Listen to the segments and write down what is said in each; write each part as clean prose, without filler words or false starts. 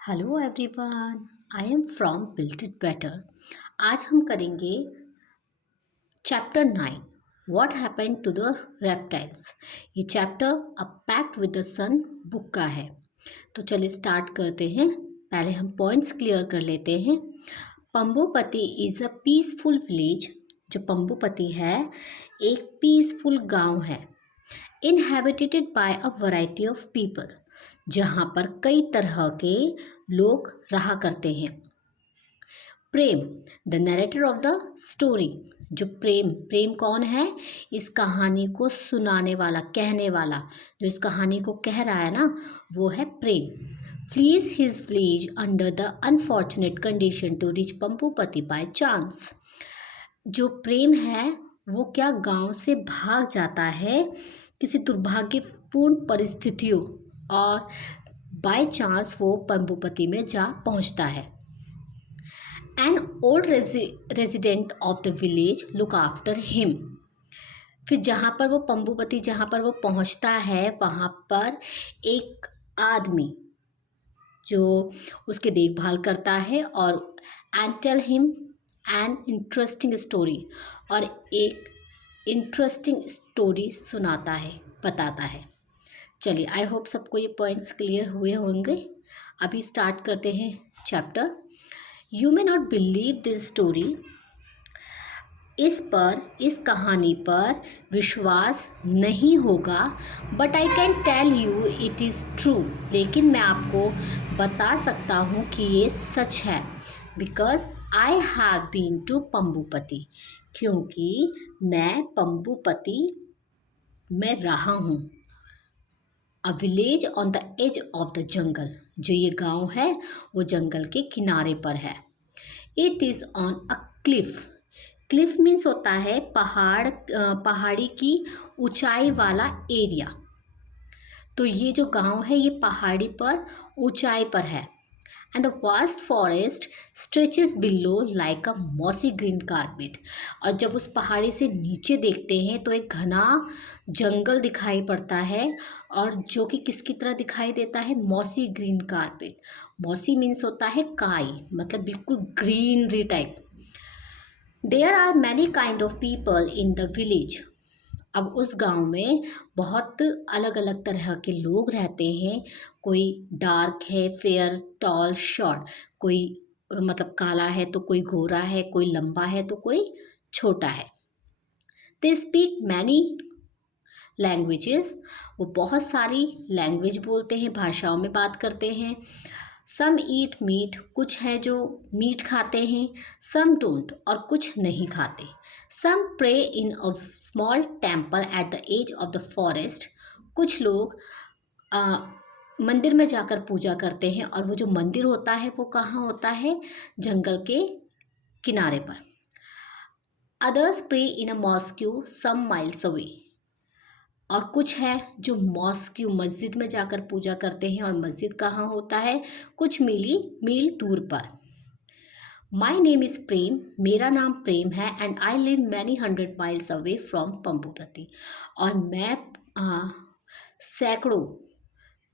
Hello everyone, I am from built it better. आज हम करेंगे chapter 9 what happened to the reptiles. ये chapter a pact with the sun book का है। तो चलिए स्टार्ट करते हैं। पहले हम पॉइंट्स क्लियर कर लेते हैं। Pambupati is a peaceful village. जो पंबुपति है एक पीसफुल गांव है। Inhabited by a variety of people, जहाँ पर कई तरह के लोग रहा करते हैं। Prem the narrator of the story. जो प्रेम प्रेम कौन है? इस कहानी को सुनाने वाला, कहने वाला, जो इस कहानी को कह रहा है ना, वो है Prem. Flees his village under the unfortunate condition to reach Pampupati by chance. जो प्रेम है वो क्या गांव से भाग जाता है किसी दुर्भाग्यपूर्ण परिस्थितियों, और बाय चांस वो पंबुपति में जा पहुंचता है। An old resident of the village look after him. फिर जहाँ पर वो पंबुपति जहाँ पर वो पहुंचता है वहाँ पर एक आदमी जो उसकी देखभाल करता है और and tell him an interesting story, और एक इंटरेस्टिंग स्टोरी सुनाता है, बताता है। चलिए, आई होप सबको ये पॉइंट्स क्लियर हुए होंगे। अभी स्टार्ट करते हैं chapter. You may not believe this story. इस कहानी पर विश्वास नहीं होगा, but I can tell you it is true. लेकिन मैं आपको बता सकता हूँ कि ये सच है। Because I have been to Pambupati, क्योंकि मैं पंबुपति में रहा हूँ। A village on the edge of the jungle. जो ये गांव है वो जंगल के किनारे पर है। It is on a cliff. Cliff means होता है पहाड़ी की ऊंचाई वाला एरिया। तो ये जो गांव है ये पहाड़ी पर ऊंचाई पर है। And the vast forest stretches below like a mossy green carpet. और जब उस पहाड़ी से नीचे देखते हैं तो एक घना जंगल दिखाई पड़ता है, और जो कि किसकी तरह दिखाई देता है? Mossy green carpet. Mossy means होता है काई, मतलब बिल्कुल greenery type. There are many kind of people in the village. अब उस गांव में बहुत अलग अलग तरह के लोग रहते हैं। कोई डार्क है, फेयर, टॉल, शॉर्ट। कोई मतलब काला है तो कोई गोरा है, कोई लंबा है तो कोई छोटा है। They speak many languages. वो बहुत सारी लैंग्वेज बोलते हैं, भाषाओं में बात करते हैं। सम ईट मीट, कुछ है जो मीट खाते हैं। सम डोंट, और कुछ नहीं खाते। Some pray in a small temple at the edge of the forest. कुछ लोग मंदिर में जाकर पूजा करते हैं, और वो जो मंदिर होता है वो कहाँ होता है? जंगल के किनारे पर। Others pray in a mosque some miles away. और कुछ है जो मॉस्क्यू मस्जिद में जाकर पूजा करते हैं, और मस्जिद कहाँ होता है? कुछ मील दूर पर। My name is Prem. मेरा नाम प्रेम है। And I live many 100 miles away from Pambupati. और मैं सैकड़ों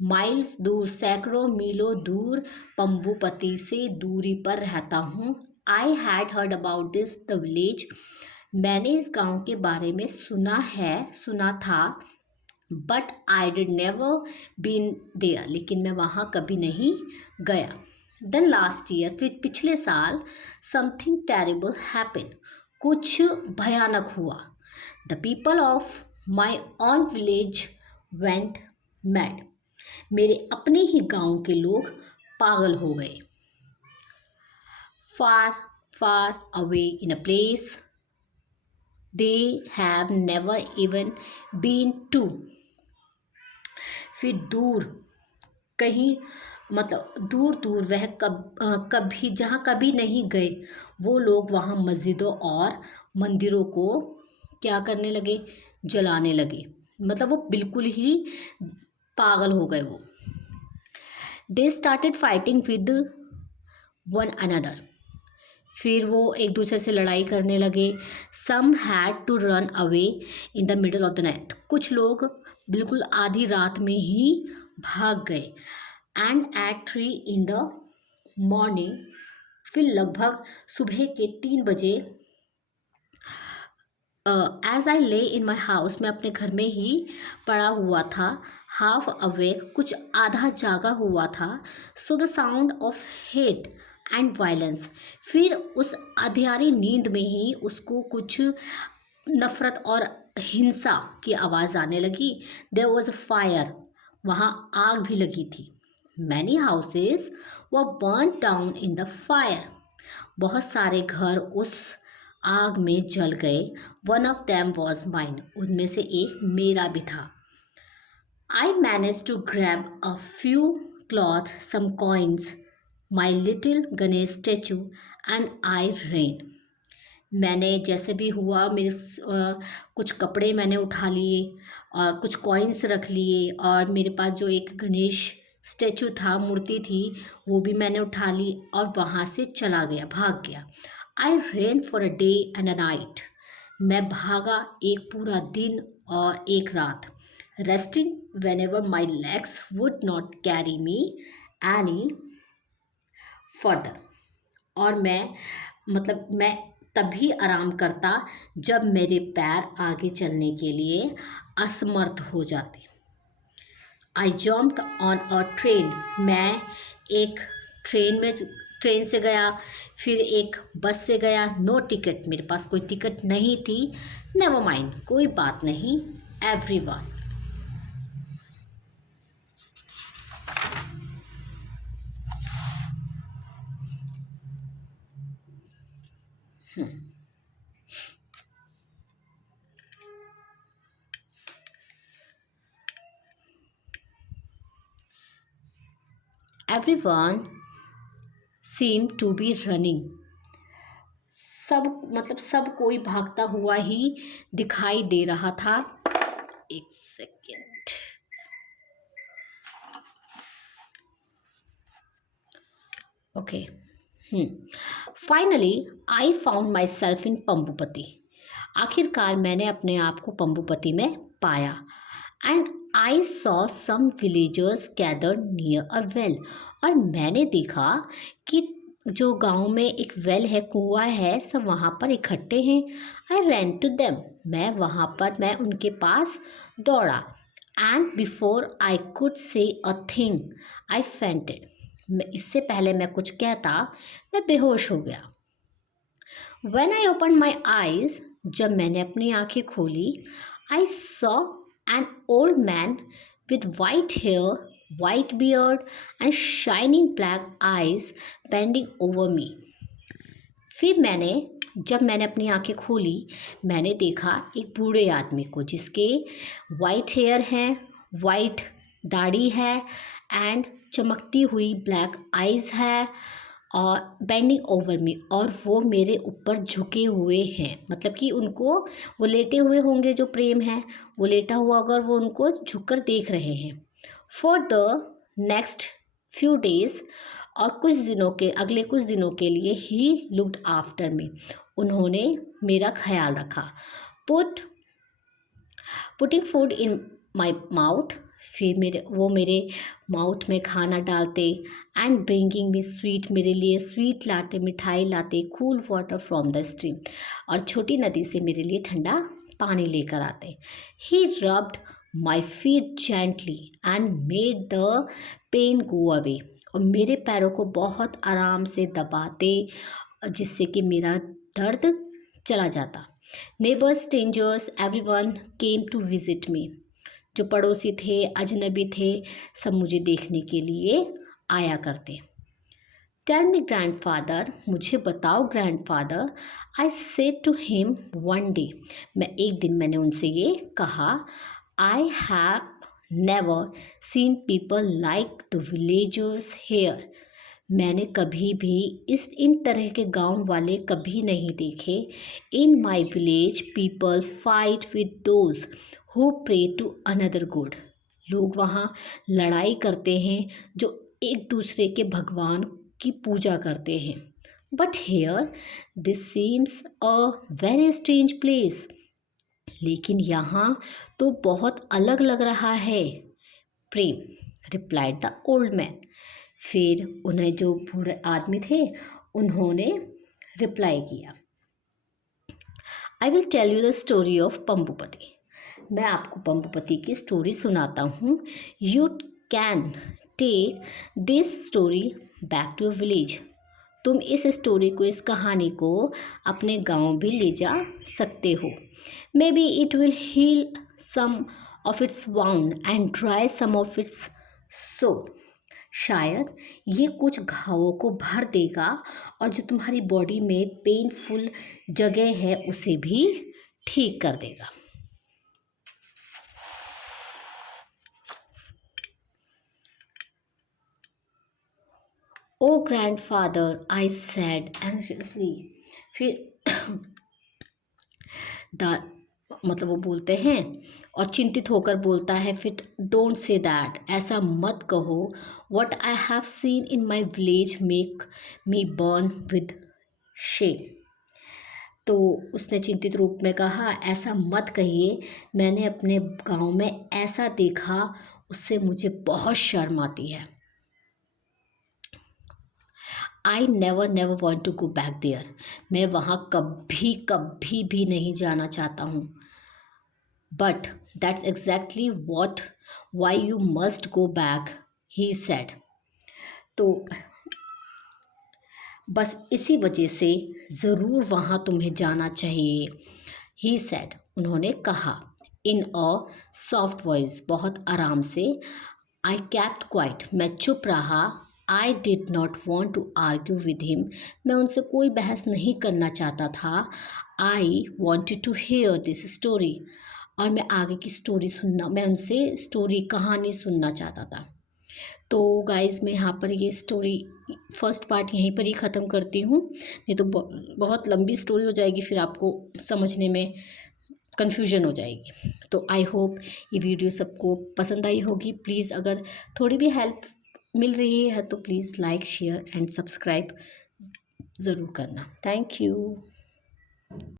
माइल्स दूर, सैकड़ों मीलों दूर पंबुपति से दूरी पर रहता हूँ। I had heard about this the village. मैंने इस गांव के बारे में सुना था। But I did never been there. लेकिन मैं वहाँ कभी नहीं गया। देन लास्ट ईयर, फिर पिछले साल, समथिंग टेरिबल हैपन। कुछ भयानक हुआ। The people of my own village went mad. मेरे अपने ही गांव के लोग पागल हो गए। Far far away in a place they have never even been to. फिर दूर, कहीं मतलब दूर दूर, वह कभी जहाँ कभी नहीं गए, वो लोग वहाँ मस्जिदों और मंदिरों को क्या करने लगे? जलाने लगे। मतलब वो बिल्कुल ही पागल हो गए वो। They started fighting with one another. फिर वो एक दूसरे से लड़ाई करने लगे। Some had to run away in the middle of the night. कुछ लोग बिल्कुल आधी रात में ही भाग गए। And at 3 in the morning, फिर लगभग सुबह के 3 बजे, एज आई ले इन माई हाउस, मैं अपने घर में ही पड़ा हुआ था, हाफ अवेक, कुछ आधा जागा हुआ था, so the sound of hate and violence, फिर उस अंधियारी नींद में ही उसको कुछ नफरत और हिंसा की आवाज़ आने लगी। देयर वॉज अ फायर, वहाँ आग भी लगी थी। Many houses were burn down in the fire, बहुत सारे घर उस आग में जल गए। One of them was mine, उनमें से एक मेरा भी था। I manage to grab a few cloth, some coins, my little Ganesh statue and I ran. मैंने जैसे भी हुआ मेरे कुछ कपड़े मैंने उठा लिए और कुछ कॉइन्स रख लिए, और मेरे पास जो एक गणेश स्टैचू था, मूर्ति थी, वो भी मैंने उठा ली और वहाँ से चला गया, भाग गया। I ran for a day and a night, मैं भागा एक पूरा दिन और एक रात। Resting whenever my legs would not carry me any further, और मैं तभी आराम करता जब मेरे पैर आगे चलने के लिए असमर्थ हो जाते। आई जम्प्ड ऑन अ ट्रेन, मैं एक ट्रेन से गया, फिर एक बस से गया। नो टिकट, मेरे पास कोई टिकट नहीं थी। नेवर माइंड, कोई बात नहीं। Everyone, everyone seem to be running, सब कोई भागता हुआ ही दिखाई दे रहा था। एक second. Okay. Finally I found myself in Pambupati, आखिरकार मैंने अपने आप को पंबुपति में पाया। And I saw some villagers gathered near a well, और मैंने देखा कि जो गांव में एक वेल है, कुआं है, सब वहाँ पर इकट्ठे हैं। आई रैन टू देम, मैं उनके पास दौड़ा। And before I could say a thing I fainted, इससे पहले मैं कुछ कहता, मैं बेहोश हो गया। When I opened my eyes, जब मैंने अपनी आंखें खोली, I saw an old man with white hair, white beard and shining black eyes bending over me. जब मैंने अपनी आंखें खोली, मैंने देखा एक बूढ़े आदमी को जिसके वाइट हेयर है, वाइट दाढ़ी है एंड चमकती हुई ब्लैक आइज़ है, और बेंडिंग ओवर मी, और वो मेरे ऊपर झुके हुए हैं। मतलब कि उनको, वो लेटे हुए होंगे, जो प्रेम है वो लेटा हुआ होगा और वो उनको झुककर देख रहे हैं। For the next few days, और अगले कुछ दिनों के लिए ही लुक्ड आफ्टर मी, उन्होंने मेरा ख्याल रखा। Putting food in my mouth, फिर वो मेरे माउथ में खाना डालते। एंड ब्रिंगिंग मी स्वीट, मेरे लिए स्वीट लाते, मिठाई लाते। Cool water from the stream, और छोटी नदी से मेरे लिए ठंडा पानी लेकर आते। He rubbed my feet gently and made the pain go away, और मेरे पैरों को बहुत आराम से दबाते जिससे कि मेरा दर्द चला जाता। Neighbours, strangers, everyone came to visit me, जो पड़ोसी थे, अजनबी थे, सब मुझे देखने के लिए आया करते। टेल मी ग्रैंडफादर, मुझे बताओ grandfather. I said to him one day, एक दिन मैंने उनसे ये कहा, I have never seen people like the villagers here, मैंने कभी भी इन तरह के गांव वाले कभी नहीं देखे। In my village people fight with those who pray to another god, लोग वहाँ लड़ाई करते हैं जो एक दूसरे के भगवान की पूजा करते हैं। But here this seems a very strange place, लेकिन यहाँ तो बहुत अलग लग रहा है। Prem, replied the old man. फिर उन्हें जो बूढ़े आदमी थे उन्होंने रिप्लाई किया, I will tell you the story of Pambupati. मैं आपको पंबुपति की स्टोरी सुनाता हूँ। You can take this story back to village. तुम इस स्टोरी को, इस कहानी को अपने गांव भी ले जा सकते हो। Maybe it will heal some of its wound and dry some of its sore. शायद ये कुछ घावों को भर देगा और जो तुम्हारी बॉडी में पेनफुल जगह है उसे भी ठीक कर देगा। ओ ग्रैंडफादर, आई सेड एंशियसली। फिर दा मतलब वो बोलते हैं और चिंतित होकर बोलता है, फिर डोंट से दैट, ऐसा मत कहो। What I have seen in my village make me burn with shame. तो उसने चिंतित रूप में कहा, ऐसा मत कहिए, मैंने अपने गांव में ऐसा देखा, उससे मुझे बहुत शर्म आती है। I never never want to go back there. मैं वहाँ कभी कभी भी नहीं जाना चाहता हूँ। But that's exactly what why you must go back, he said. तो बस इसी वजह से ज़रूर वहाँ तुम्हें जाना चाहिए, ही सेड। उन्होंने कहा, इन अ सॉफ्ट वॉइस, बहुत आराम से। आई कैप्ट क्वाइट, मैं चुप रहा। I did not want to argue with him, मैं उनसे कोई बहस नहीं करना चाहता था। I wanted to hear this story, और मैं आगे की स्टोरी सुनना, मैं उनसे स्टोरी कहानी सुनना चाहता था। तो गाइस मैं यहाँ पर ये स्टोरी फर्स्ट पार्ट यहीं पर ही ख़त्म करती हूँ, नहीं तो बहुत लंबी स्टोरी हो जाएगी, फिर आपको समझने में कन्फ्यूजन हो जाएगी। तो आई होप ये वीडियो सबको पसंद आई होगी। प्लीज़ अगर थोड़ी भी हेल्प मिल रही है तो please like, share and subscribe ज़रूर करना। Thank you.